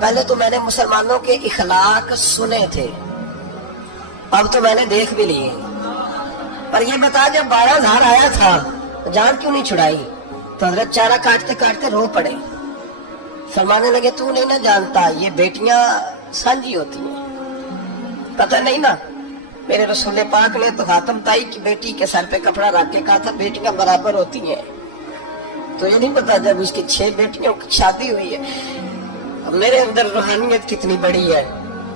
پہلے تو میں نے مسلمانوں کے اخلاق سنے تھے، اب تو میں نے دیکھ بھی لیے۔ پر یہ بتا جب 12,000 آیا تھا تو جان کیوں نہیں چھڑائی؟ تو حضرت چارہ کاٹتے کاٹتے رو پڑے، فرمانے لگے تو نہیں نہ جانتا یہ بیٹیاں سانجھی ہوتی ہیں، پتہ نہیں نا؟ میرے رسول پاک نے تو حاتم تائی کی بیٹی کے سر پہ کپڑا رکھ کے کہا تھا بیٹیاں برابر ہوتی ہیں، تو یہ نہیں پتا جب اس کی 6 بیٹیوں کی شادی ہوئی ہے اب میرے اندر روحانیت کتنی بڑی ہے۔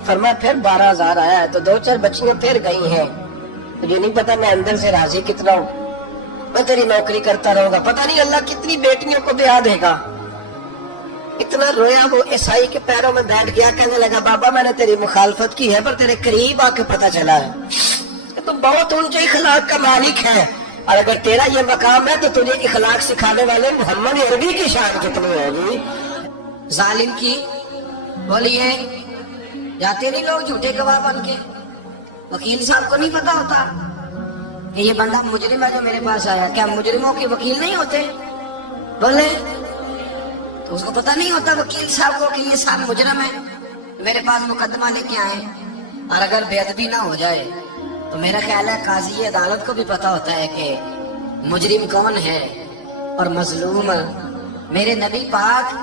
فرمایا پھر 12,000 آیا ہے تو 2-4 بچیاں پھر گئی ہیں، مجھے نہیں پتا میں اندر سے راضی کتنا ہوں، میں تیری نوکری کرتا رہوں گا، پتہ نہیں اللہ کتنی بیٹیوں کو بیاہ دے گا۔ اتنا رویا وہ عیسائی کے پیروں میں بیٹھ گیا، کہنے لگا بابا میں نے تیری مخالفت کی ہے پر تیرے قریب آ کے پتہ چلا ہے کہ تو بہت اونچے اخلاق کا مالک ہے، اور اگر تیرا یہ مقام ہے تو تجھے اخلاق سکھانے والے محمد عربی کی شان کتنی ہوگی۔ ظالم کی بولیے جاتے نہیں لوگ جھوٹے گواہ بن کے، وکیل صاحب کو نہیں پتا ہوتا کہ یہ بندہ مجرم ہے جو میرے پاس آیا، کیا مجرموں کے وکیل نہیں ہوتے؟ بولے تو اس کو پتہ نہیں ہوتا وکیل صاحب کو کہ یہ صاحب مجرم ہے، میرے پاس مقدمہ لے کے آئے، اور اگر بے ادبی نہ ہو جائے تو میرا خیال ہے قاضی عدالت کو بھی پتا ہوتا ہے کہ مجرم کون ہے اور مظلوم۔ میرے نبی پاک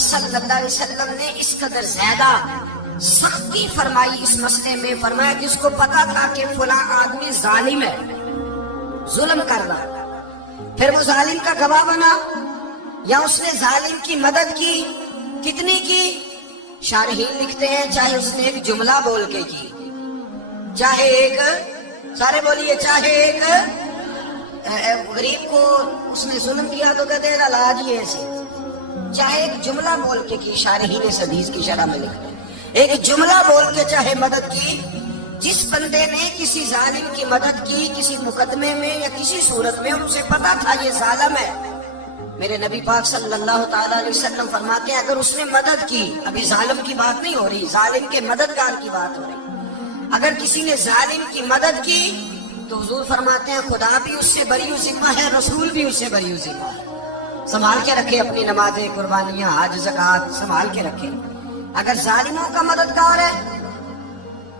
صلی اللہ علیہ وسلم نے اس قدر زیادہ سختی فرمائی اس مسئلے میں، فرمایا جس کو پتا تھا کہ فلاں آدمی ظالم ہے، ظلم کر رہا ہے، پھر وہ ظالم کا گواہ بنا یا اس نے ظالم کی مدد کی، کتنی کی؟ شارحین لکھتے ہیں چاہے اس نے ایک جملہ بول کے کی، چاہے ایک، سارے بولیے، چاہے ایک غریب کو اس نے ظلم کیا تو کہتے ہیں علاج ہی ایسے، چاہے ایک جملہ بول کے کی، شارحین اس حدیث کی شرح میں لکھتے ہیں ایک جملہ بول کے چاہے مدد کی، جس بندے نے کسی ظالم کی مدد کی کسی مقدمے میں یا کسی صورت میں اور اسے پتا تھا یہ ظالم ہے، میرے نبی پاک صلی اللہ تعالیٰ علیہ وسلم فرماتے ہیں اگر اس نے مدد کی، ابھی ظالم کی بات نہیں ہو رہی، ظالم کے مددگار کی بات ہو رہی، اگر کسی نے ظالم کی مدد کی تو حضور فرماتے ہیں خدا بھی اس سے بری و ذمہ ہے، رسول بھی اس سے بری و ذمہ ہے۔ سنبھال کے رکھے اپنی نمازیں، قربانیاں، حج، زکوٰۃ سنبھال کے رکھے۔ اگر ظالموں کا مددگار ہے،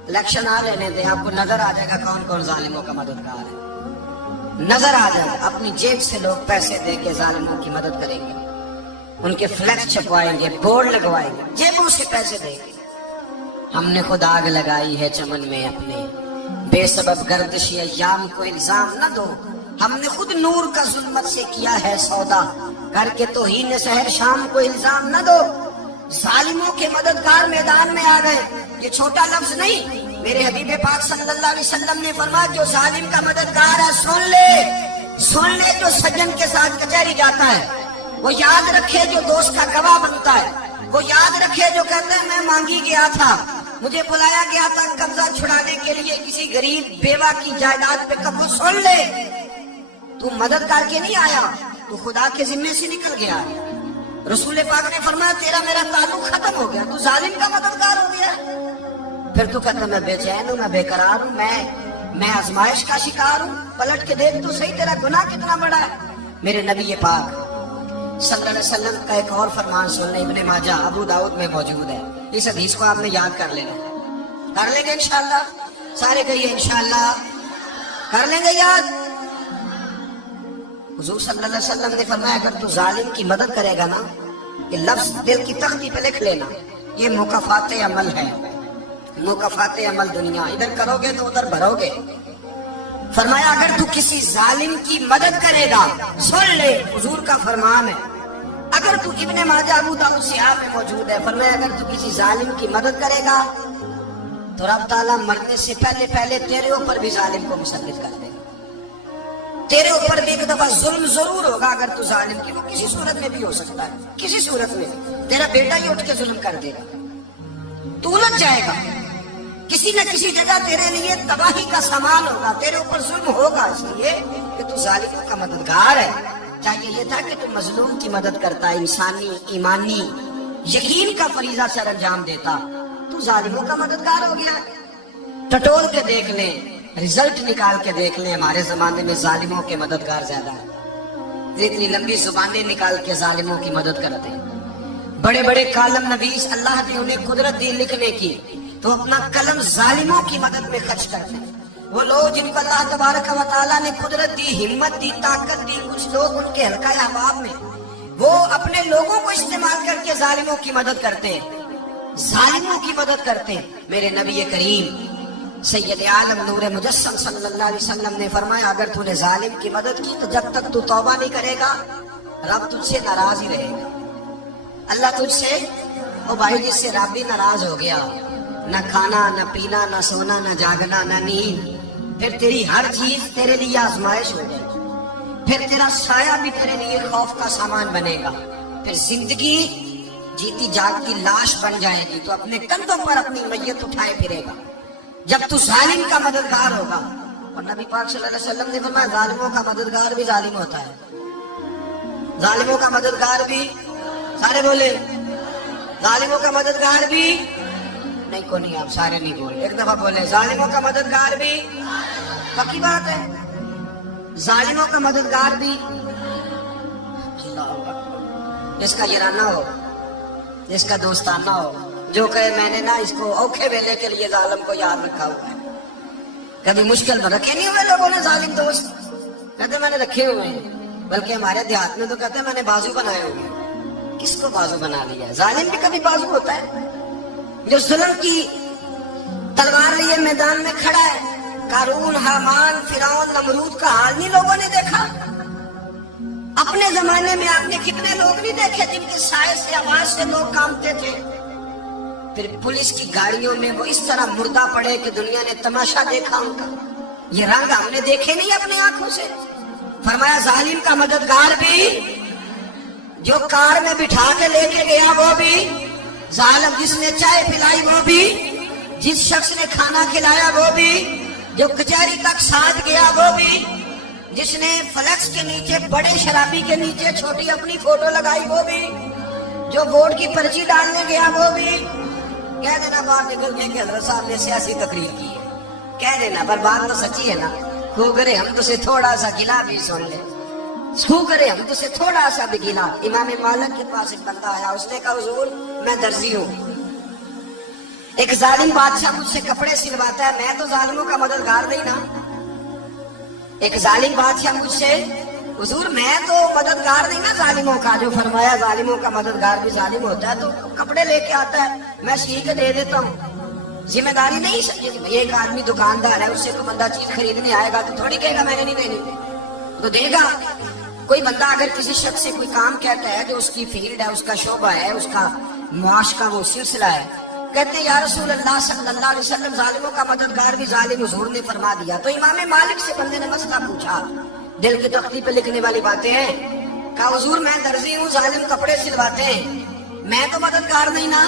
الیکشن آ لینے دیں، آپ کو نظر آ جائے گا کون کون ظالموں کا مددگار ہے، نظر آ جائے گا۔ اپنی جیب سے لوگ پیسے دے کے ظالموں کی مدد کریں گے، ان کے فلیکس چھپوائیں گے، بورڈ لگوائیں گے، جیبوں سے پیسے دیں گے۔ ہم نے خود آگ لگائی ہے چمن میں اپنے، بے سبب گردشی ایام کو الزام نہ دو، ہم نے خود نور کا ظلمت سے کیا ہے سودا، کر کے توہین سحر شام کو الزام نہ دو۔ ظالموں کے مددگار میدان میں آ گئے، یہ چھوٹا لفظ نہیں، میرے حبیب پاک صلی اللہ علیہ وسلم نے فرمایا جو ظالم کا مددگار ہے سن لے جو سجن کے ساتھ کچہری جاتا ہے، وہ یاد رکھے جو دوست کا گواہ بنتا ہے، وہ یاد رکھے جو کہتے ہیں میں مانگی گیا تھا، مجھے بلایا گیا تھا قبضہ چھڑانے کے لیے کسی غریب بیوہ کی جائیداد پہ، کب وہ سن لے تو مدد کر کے نہیں آیا، تو خدا کے ذمے سے نکل گیا۔ رسول پاک نے فرمایا تیرا میرا تعلق ختم ہو گیا، تو ظالم کا مددگار ہو گیا، پھر تو کہتا میں بے چین ہوں، میں بے قرار ہوں، میں آزمائش کا شکار ہوں، پلٹ کے دیکھ تو صحیح تیرا گناہ کتنا بڑا ہے۔ میرے نبی پاک صلی اللہ علیہ وسلم کا ایک اور فرمان سننے، ابن ماجہ ابو داؤد میں موجود ہے، اس حدیث کو آپ نے یاد کر لینا، کر لیں گے انشاءاللہ، سارے کہیے انشاءاللہ کر لیں گے یاد۔ حضور صلی اللہ علیہ وسلم نے فرمایا اگر تو ظالم کی مدد کرے گا نا، یہ لفظ دل کی تختی پہ لکھ لینا، یہ مکافات عمل ہے، مکافات عمل دنیا، ادھر کرو گے تو ادھر بھرو گے۔ فرمایا اگر تو کسی ظالم کی مدد کرے گا، سن لے حضور کا فرمان ہے، اگر تو ابن ماجہ ابو داؤد صحیح میں موجود ہے، فرمایا اگر تو کسی ظالم کی مدد کرے گا تو رب تعالیٰ مرنے سے پہلے پہلے تیرے اوپر بھی ظالم کو مسلط کر دے گا، تیرے اوپر بھی ایک دفعہ ظلم ضرور ہوگا اگر تو ظالم کی، وہ کسی صورت میں بھی ہو سکتا ہے، کسی صورت میں تیرا بیٹا ہی اٹھ کے ظلم کر دے گا، تو الجھ جائے گا، کسی نہ کسی جگہ تیرے لیے تباہی کا سامان ہوگا، تیرے اوپر ظلم ہوگا، اس لیے کہ تو ظالموں کا مددگار ہے۔ چاہیے یہ تھا کہ تو مظلوم کی مدد کرتا، انسانی ایمانی یقین کا فریضہ سر انجام دیتا، تو ظالموں کا مددگار ہو گیا۔ ٹٹول کے دیکھ لیں، رزلٹ نکال کے دیکھ لیں، ہمارے زمانے میں ظالموں کے مددگار زیادہ ہیں، اتنی لمبی زبانیں نکال کے ظالموں کی مدد کرتے ہیں، بڑے بڑے کالم نویس اللہ نے انہیں قدرت دی لکھنے کی، تو اپنا قلم ظالموں کی مدد میں خرچ کرتے ہیں۔ وہ لوگ جن کو اللہ تبارک و تعالیٰ نے قدرت دی، ہمت دی، طاقت دی، کچھ لوگ ان کے حلقہ احباب میں وہ اپنے لوگوں کو استعمال کر کے ظالموں کی مدد کرتے ہیں، ظالموں کی مدد کرتے ہیں۔ میرے نبی کریم سید عالم نور مجسم صلی اللہ علیہ وسلم نے فرمایا اگر تو نے ظالم کی مدد کی تو جب تک تو توبہ نہیں کرے گا رب تجھ سے ناراض ہی رہے گا۔ اللہ تجھ سے، او بھائی جس سے رب بھی ناراض ہو گیا، نہ کھانا نہ پینا نہ سونا نہ جاگنا نہ نیند، پھر تیری ہر چیز تیرے لیے آزمائش ہو جائے گی، پھر تیرا سایہ بھی تیرے لیے خوف کا سامان بنے گا، پھر زندگی جیتی جاگتی لاش بن جائے گی، تو اپنے کندھوں پر اپنی میت اٹھائے پھرے گا جب تو ظالم کا مددگار ہوگا۔ اور نبی پاک صلی اللہ علیہ وسلم نے فرمایا ظالموں کا مددگار بھی ظالم ہوتا ہے، ظالموں کا مددگار بھی، سارے بولے ظالموں کا مددگار بھی نہیں، کو نہیں، آپ سارے نہیں بولے، ایک دفعہ بولے ظالموں کا مددگار بھی، پکی بات ہے، ظالموں کا مددگار بھی۔ جس کا یارانہ ہو، جس کا دوستانہ ہو، جو کہے میں نے نا اس کو اوکھے ویلے کے لیے ظالم کو یاد رکھا ہوا ہے، کبھی مشکل میں رکھے نہیں ہوئے لوگوں نے ظالم دوست، کہتے میں نے رکھے ہوئے ہیں، بلکہ ہمارے دیہات میں تو کہتے ہیں میں نے بازو بنائے ہوئے ہیں۔ کس کو بازو بنا لیا ہے؟ ظالم بھی کبھی بازو ہوتا ہے، جو ظلم کی تلوار لیے میدان میں کھڑا ہے۔ قارون، حامان، فرعون، نمرود کا حال نہیں لوگوں نے دیکھا؟ اپنے زمانے میں آپ نے کتنے لوگ نہیں دیکھے جن کے سائے سے، آواز سے لوگ کامتے تھے؟ پھر پولیس کی گاڑیوں میں وہ اس طرح مردہ پڑے کہ دنیا نے تماشا دیکھا ان کا۔ یہ رنگ ہم نے دیکھے نہیں اپنی آنکھوں سے۔ فرمایا ظالم کا مددگار بھی، جو کار میں بٹھا کے لے کے گیا وہ بھی ظالم، جس نے چائے پلائی وہ بھی، جس شخص نے کھانا کھلایا وہ بھی، جو کچہری تک ساتھ گیا وہ بھی، جس نے فلکس کے نیچے بڑے شرابی کے نیچے چھوٹی اپنی فوٹو لگائی وہ بھی، جو ووٹ کی پرچی ڈالنے گیا وہ بھی۔ کہہ دینا باہر نکل کے کہ حضرت صاحب نے سیاسی تقریر کی ہے، کہہ دینا، پر بات تو سچی ہے نا۔ خو کرے ہم تو سے تھوڑا سا گلا بھی سن لے، خو کرے ہم تو سے تھوڑا سا بھی گلا۔ امام مالک کے پاس ایک بندہ آیا، اس نے کہا حضور میں درزی ہوں، ایک ظالم بادشاہ مجھ سے کپڑے سلواتا ہے، میں تو ظالموں کا مددگار نہیں نا۔ ایک ظالم بادشاہ مجھ سے، حضور میں تو مددگار نہیں نا ظالموں کا، جو فرمایا ظالموں کا مددگار بھی ظالم ہوتا ہے، تو کپڑے لے کے آتا ہے میں سی کے دے دیتا ہوں، ذمہ داری نہیں سمجھے۔ ایک آدمی دکاندار ہے، اس سے کوئی بندہ چیز خریدنے آئے گا تو تھوڑی کہے گا میں نے نہیں دینی، تو دے گا۔ کوئی بندہ اگر کسی شخص سے کوئی کام کہتا ہے جو اس کی فیلڈ ہے، اس کا شعبہ ہے، اس کا معاش کا وہ سلسلہ ہے، کہتے ہیں یا رسول اللہ صلی اللہ علیہ وسلم ظالموں کا مددگار بھی ظالم، حضور نے فرما دیا۔ تو امام مالک سے بندے نے مسئلہ پوچھا، دل کی تختی پہ لکھنے والی باتیں ہیں، کہا حضور میں درزی ہوں، ظالم کپڑے سلواتے ہیں، میں تو مددگار نہیں نا۔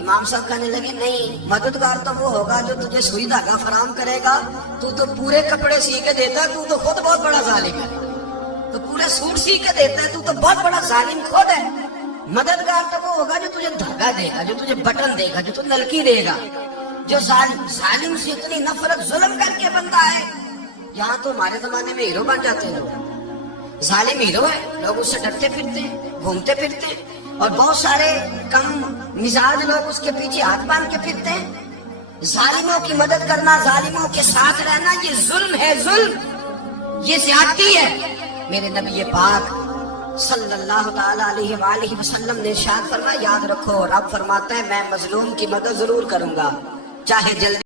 امام صاحب کہنے لگے نہیں، مددگار تو وہ ہوگا جو تجھے سوئی دھاگا فراہم کرے گا، تو پورے کپڑے سی کے دیتا ہے، تو خود بہت بڑا ظالم ہے، تو پورے سوٹ سی کے دیتا ہے، تو بہت بڑا ظالم خود ہے۔ مددگار تو وہ ہوگا جو تجھے دھاگا دے گا، جو تجھے بٹن دے گا، جو تجھے نلکی دے گا، جو ظالم سے اتنی نفرت ظلم کر کے بندہ ہے۔ یہاں تو ہمارے زمانے میں ہیرو بن جاتے ہیں لوگ، ظالم ہیرو ہے، لوگ اس سے ڈرتے پھرتے ہیں، گھومتے پھرتے ہیں، اور بہت سارے کم مزاج لوگ اس کے پیچھے ہاتھ باندھ کے پھرتے ہیں۔ ظالموں کی مدد کرنا، ظالموں کے ساتھ رہنا، یہ ظلم ہے، ظلم، یہ زیادتی ہے۔ میرے نبی پاک صلی اللہ تعالی علیہ وآلہ وسلم نے ارشاد فرمایا، یاد رکھو رب فرماتا ہے میں مظلوم کی مدد ضرور کروں گا، چاہے جلدی